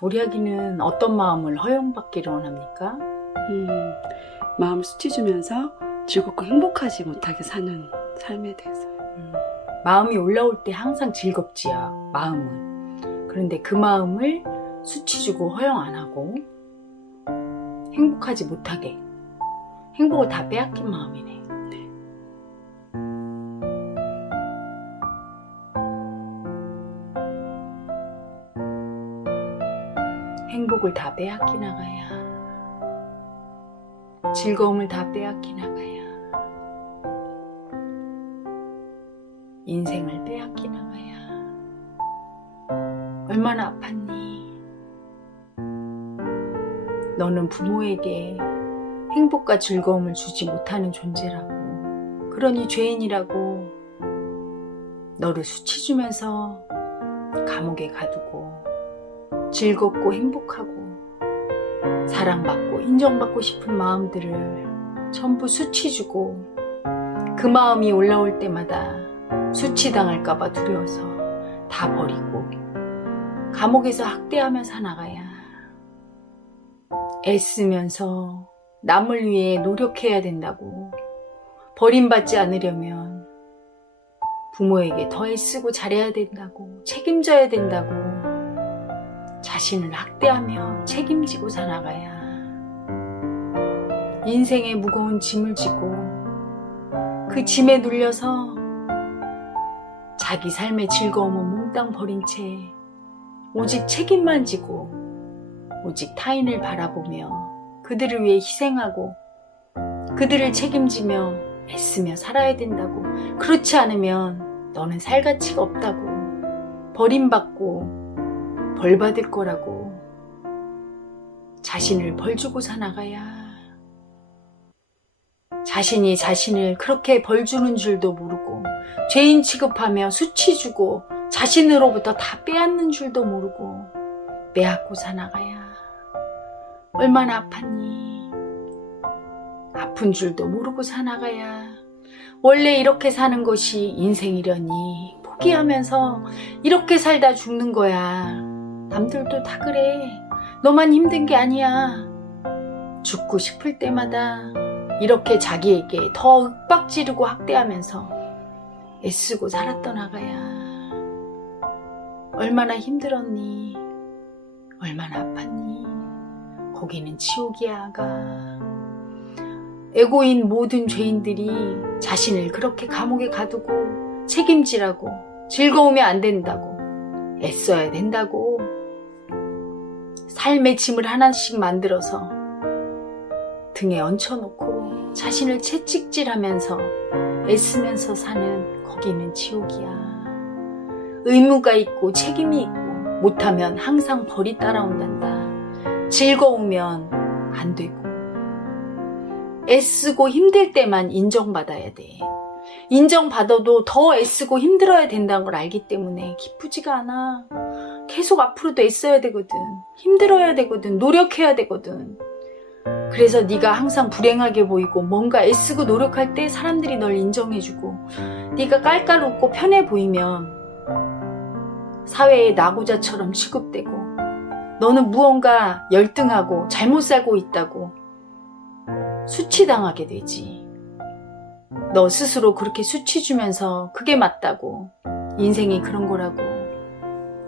우리 아기는 어떤 마음을 허용받기를 원합니까? 음, 마음을 수치주면서 즐겁고 행복하지 못하게 사는 삶에 대해서. 음, 마음이 올라올 때 항상 즐겁지요, 마음은. 그런데 그 마음을 수치 주고 허용 안 하고 행복하지 못하게 행복을 다 빼앗긴 마음이네. 행복을 다 빼앗기 나가야. 즐거움을 다 빼앗기 나가야. 인생을 빼앗기 나가야. 얼마나 아팠니? 너는 부모에게 행복과 즐거움을 주지 못하는 존재라고 그러니 죄인이라고 너를 수치 주면서 감옥에 가두고 즐겁고 행복하고 사랑받고 인정받고 싶은 마음들을 전부 수치 주고 그 마음이 올라올 때마다 수치당할까봐 두려워서 다 버리고 감옥에서 학대하며 사나가야 애쓰면서 남을 위해 노력해야 된다고 버림받지 않으려면 부모에게 더 애쓰고 잘해야 된다고 책임져야 된다고 자신을 학대하며 책임지고 살아가야. 인생의 무거운 짐을 지고 그 짐에 눌려서 자기 삶의 즐거움은 몽땅 버린 채 오직 책임만 지고 오직 타인을 바라보며 그들을 위해 희생하고 그들을 책임지며 애쓰며 살아야 된다고. 그렇지 않으면 너는 살 가치가 없다고 버림받고 벌 받을 거라고 자신을 벌 주고 사나가야. 자신이 자신을 그렇게 벌 주는 줄도 모르고 죄인 취급하며 수치 주고 자신으로부터 다 빼앗는 줄도 모르고 빼앗고 사나가야. 얼마나 아팠니? 아픈 줄도 모르고 사나가야. 원래 이렇게 사는 것이 인생이려니 포기하면서 이렇게 살다 죽는 거야 남들도 다 그래. 너만 힘든 게 아니야. 죽고 싶을 때마다 이렇게 자기에게 더 윽박 지르고 학대하면서 애쓰고 살았던 아가야. 얼마나 힘들었니? 얼마나 아팠니? 거기는 지옥이야 아가. 애고인 모든 죄인들이 자신을 그렇게 감옥에 가두고 책임지라고 즐거우면 안 된다고 애써야 된다고 삶의 짐을 하나씩 만들어서 등에 얹혀놓고 자신을 채찍질하면서 애쓰면서 사는 거기는 지옥이야. 의무가 있고 책임이 있고 못하면 항상 벌이 따라온단다. 즐거우면 안 되고 애쓰고 힘들 때만 인정받아야 돼. 인정받아도 더 애쓰고 힘들어야 된다는 걸 알기 때문에 기쁘지가 않아. 계속 앞으로도 애써야 되거든. 힘들어야 되거든. 노력해야 되거든. 그래서 네가 항상 불행하게 보이고 뭔가 애쓰고 노력할 때 사람들이 널 인정해주고 네가 깔깔 웃고 편해 보이면 사회의 나고자처럼 취급되고 너는 무언가 열등하고 잘못 살고 있다고 수치당하게 되지. 너 스스로 그렇게 수치 주면서 그게 맞다고 인생이 그런 거라고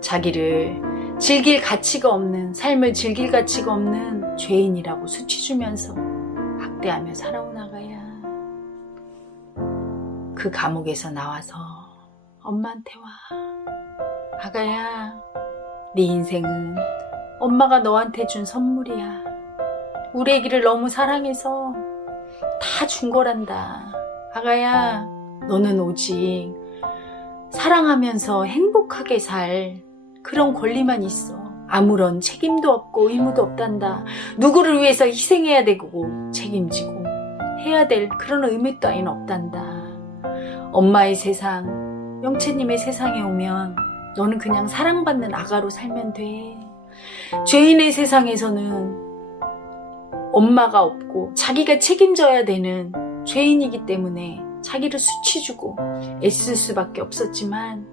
자기를 즐길 가치가 없는 삶을 즐길 가치가 없는 죄인이라고 수치 주면서 학대하며 살아온 아가야. 그 감옥에서 나와서 엄마한테 와. 아가야 네 인생은 엄마가 너한테 준 선물이야. 우리 애기를 너무 사랑해서 다 준 거란다. 아가야 너는 오직 사랑하면서 행복하게 살 그런 권리만 있어. 아무런 책임도 없고 의무도 없단다. 누구를 위해서 희생해야 되고 책임지고 해야 될 그런 의무 따윈 없단다. 엄마의 세상, 영채님의 세상에 오면 너는 그냥 사랑받는 아가로 살면 돼. 죄인의 세상에서는 엄마가 없고 자기가 책임져야 되는 죄인이기 때문에 자기를 수치주고 애쓸 수밖에 없었지만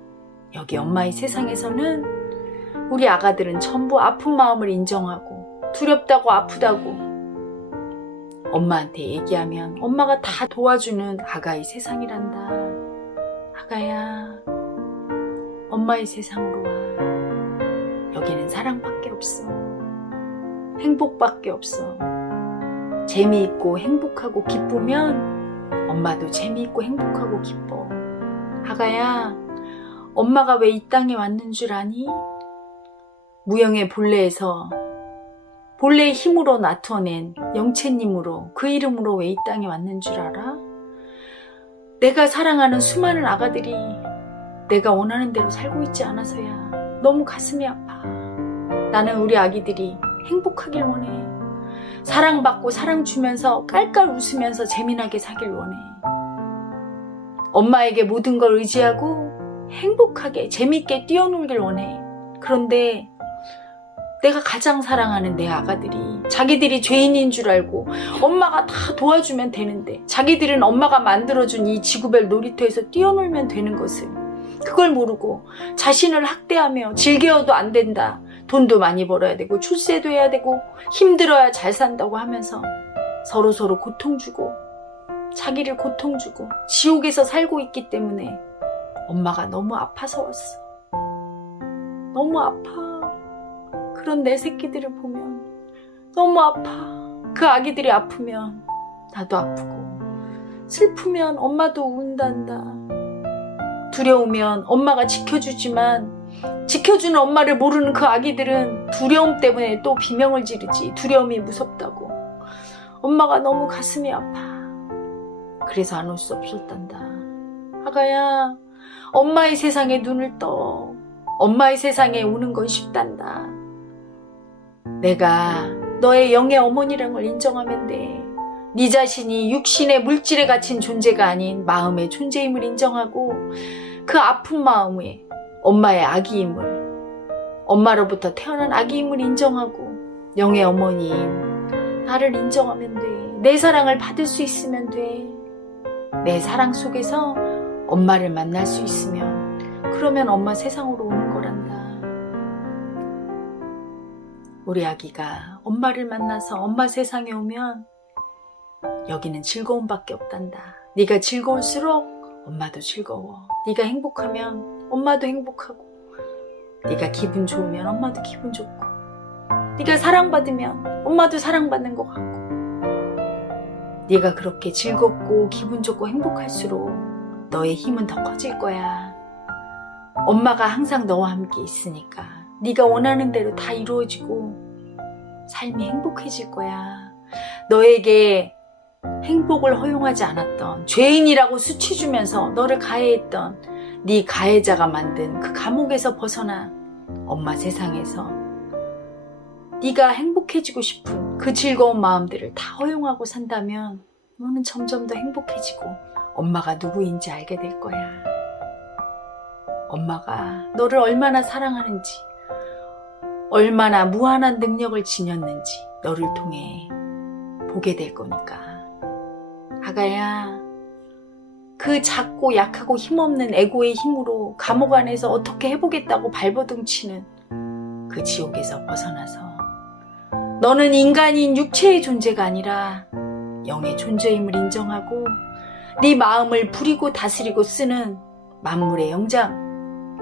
여기 엄마의 세상에서는 우리 아가들은 전부 아픈 마음을 인정하고 두렵다고 아프다고 엄마한테 얘기하면 엄마가 다 도와주는 아가의 세상이란다. 아가야, 엄마의 세상으로 와. 여기는 사랑밖에 없어. 행복밖에 없어. 재미있고 행복하고 기쁘면 엄마도 재미있고 행복하고 기뻐. 아가야, 엄마가 왜 이 땅에 왔는 줄 아니? 무영의 본래에서 본래의 힘으로 나타낸 영채님으로 그 이름으로 왜 이 땅에 왔는 줄 알아? 내가 사랑하는 수많은 아가들이 내가 원하는 대로 살고 있지 않아서야 너무 가슴이 아파. 나는 우리 아기들이 행복하길 원해. 사랑받고 사랑 주면서 깔깔 웃으면서 재미나게 사길 원해. 엄마에게 모든 걸 의지하고 행복하게 재밌게 뛰어놀길 원해. 그런데 내가 가장 사랑하는 내 아가들이 자기들이 죄인인 줄 알고 엄마가 다 도와주면 되는데 자기들은 엄마가 만들어준 이 지구별 놀이터에서 뛰어놀면 되는 것을 그걸 모르고 자신을 학대하며 즐겨도 안 된다. 돈도 많이 벌어야 되고 출세도 해야 되고 힘들어야 잘 산다고 하면서 서로 서로 고통 주고 자기를 고통 주고 지옥에서 살고 있기 때문에 엄마가 너무 아파서 왔어. 너무 아파. 그런 내 새끼들을 보면 너무 아파. 그 아기들이 아프면 나도 아프고 슬프면 엄마도 운단다. 두려우면 엄마가 지켜주지만 지켜주는 엄마를 모르는 그 아기들은 두려움 때문에 또 비명을 지르지. 두려움이 무섭다고. 엄마가 너무 가슴이 아파. 그래서 안 올 수 없었단다. 아가야, 엄마의 세상에 눈을 떠. 엄마의 세상에 오는 건 쉽단다. 내가 너의 영의 어머니란 걸 인정하면 돼. 네 자신이 육신의 물질에 갇힌 존재가 아닌 마음의 존재임을 인정하고 그 아픈 마음에 엄마의 아기임을 엄마로부터 태어난 아기임을 인정하고 영의 어머니임 나를 인정하면 돼. 내 사랑을 받을 수 있으면 돼. 내 사랑 속에서 엄마를 만날 수 있으면 그러면 엄마 세상으로 오는 거란다. 우리 아기가 엄마를 만나서 엄마 세상에 오면 여기는 즐거움밖에 없단다. 네가 즐거울수록 엄마도 즐거워. 네가 행복하면 엄마도 행복하고 네가 기분 좋으면 엄마도 기분 좋고 네가 사랑받으면 엄마도 사랑받는 것 같고 네가 그렇게 즐겁고 기분 좋고 행복할수록 너의 힘은 더 커질 거야. 엄마가 항상 너와 함께 있으니까 네가 원하는 대로 다 이루어지고 삶이 행복해질 거야. 너에게 행복을 허용하지 않았던 죄인이라고 수치 주면서 너를 가해했던 네 가해자가 만든 그 감옥에서 벗어나 엄마 세상에서 네가 행복해지고 싶은 그 즐거운 마음들을 다 허용하고 산다면 너는 점점 더 행복해지고 엄마가 누구인지 알게 될 거야. 엄마가 너를 얼마나 사랑하는지, 얼마나 무한한 능력을 지녔는지 너를 통해 보게 될 거니까. 아가야, 그 작고 약하고 힘없는 에고의 힘으로 감옥 안에서 어떻게 해보겠다고 발버둥 치는 그 지옥에서 벗어나서 너는 인간인 육체의 존재가 아니라 영의 존재임을 인정하고 네 마음을 부리고 다스리고 쓰는 만물의 영장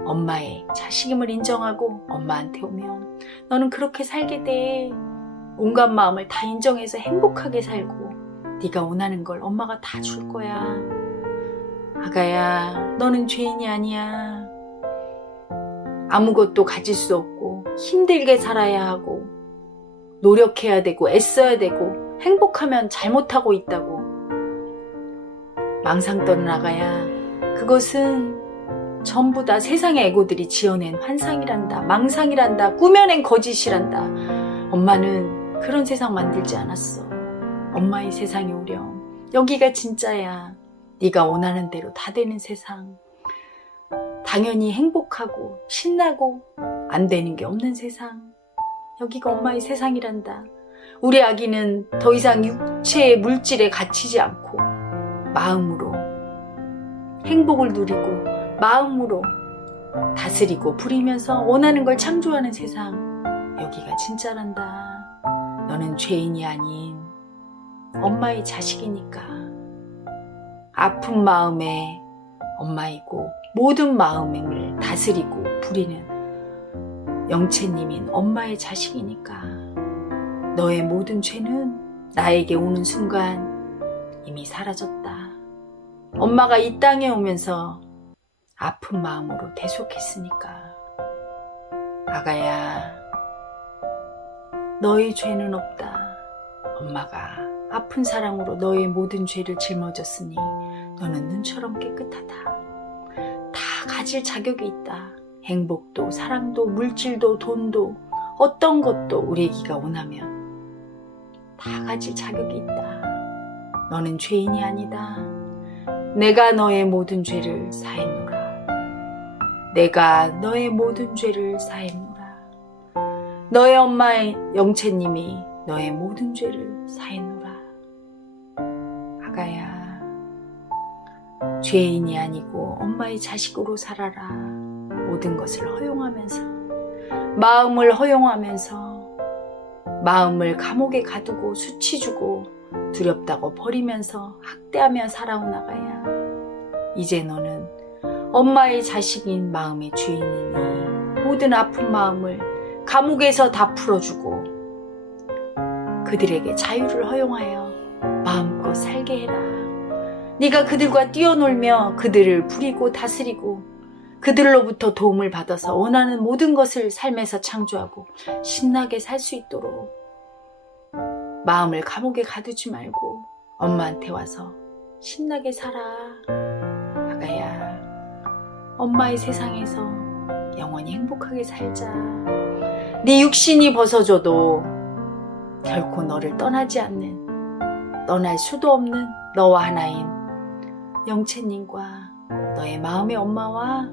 엄마의 자식임을 인정하고 엄마한테 오면 너는 그렇게 살게 돼. 온갖 마음을 다 인정해서 행복하게 살고 네가 원하는 걸 엄마가 다 줄 거야. 아가야, 너는 죄인이 아니야. 아무것도 가질 수 없고 힘들게 살아야 하고 노력해야 되고 애써야 되고 행복하면 잘못하고 있다고. 망상 떠는 아가야, 그것은 전부 다 세상의 에고들이 지어낸 환상이란다, 망상이란다, 꾸며낸 거짓이란다. 엄마는 그런 세상 만들지 않았어. 엄마의 세상이 오렴. 여기가 진짜야. 네가 원하는 대로 다 되는 세상. 당연히 행복하고 신나고 안 되는 게 없는 세상. 여기가 엄마의 세상이란다. 우리 아기는 더 이상 육체의 물질에 갇히지 않고 마음으로 행복을 누리고 마음으로 다스리고 부리면서 원하는 걸 창조하는 세상. 여기가 진짜란다. 너는 죄인이 아닌 엄마의 자식이니까. 아픈 마음에 엄마이고 모든 마음을 다스리고 부리는 영채님인 엄마의 자식이니까. 너의 모든 죄는 나에게 오는 순간 이미 사라졌다. 엄마가 이 땅에 오면서 아픈 마음으로 대속했으니까. 아가야, 너의 죄는 없다. 엄마가 아픈 사랑으로 너의 모든 죄를 짊어졌으니 너는 눈처럼 깨끗하다. 다 가질 자격이 있다. 행복도, 사랑도, 물질도, 돈도, 어떤 것도 우리 애기가 원하면 다 가질 자격이 있다. 너는 죄인이 아니다. 내가 너의 모든 죄를 사했노라. 내가 너의 모든 죄를 사했노라. 너의 엄마의 영채님이 너의 모든 죄를 사했노라. 아가야, 죄인이 아니고 엄마의 자식으로 살아라. 모든 것을 허용하면서, 마음을 허용하면서, 마음을 감옥에 가두고 수치 주고 두렵다고 버리면서 학대하며 살아온 아가야. 이제 너는 엄마의 자식인 마음의 주인이니 모든 아픈 마음을 감옥에서 다 풀어주고 그들에게 자유를 허용하여 마음껏 살게 해라. 네가 그들과 뛰어놀며 그들을 부리고 다스리고 그들로부터 도움을 받아서 원하는 모든 것을 삶에서 창조하고 신나게 살 수 있도록 마음을 감옥에 가두지 말고 엄마한테 와서 신나게 살아. 아가야, 엄마의 세상에서 영원히 행복하게 살자. 네 육신이 벗어져도 결코 너를 떠나지 않는, 떠날 수도 없는 너와 하나인 영채님과 너의 마음의 엄마와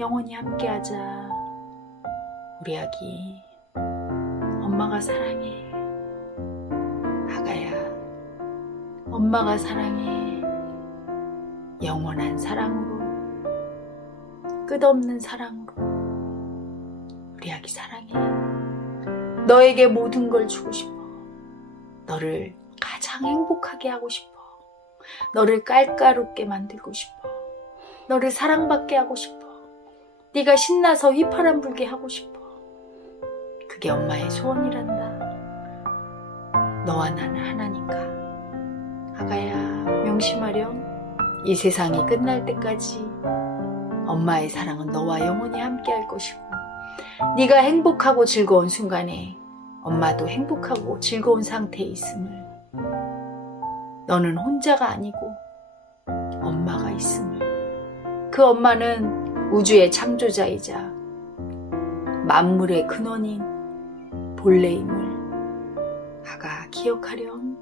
영원히 함께하자. 우리 아기, 엄마가 사랑해. 엄마가 사랑해. 영원한 사랑으로, 끝없는 사랑으로, 우리 아기 사랑해. 너에게 모든 걸 주고 싶어. 너를 가장 행복하게 하고 싶어. 너를 깔깔웃게 만들고 싶어. 너를 사랑받게 하고 싶어. 네가 신나서 휘파람 불게 하고 싶어. 그게 엄마의 소원이란다. 너와 나는 하나니까. 아가야, 명심하렴. 이 세상이 끝날 때까지 엄마의 사랑은 너와 영원히 함께 할 것이고, 네가 행복하고 즐거운 순간에 엄마도 행복하고 즐거운 상태에 있음을, 너는 혼자가 아니고 엄마가 있음을, 그 엄마는 우주의 창조자이자 만물의 근원인 본래임을 아가 기억하렴.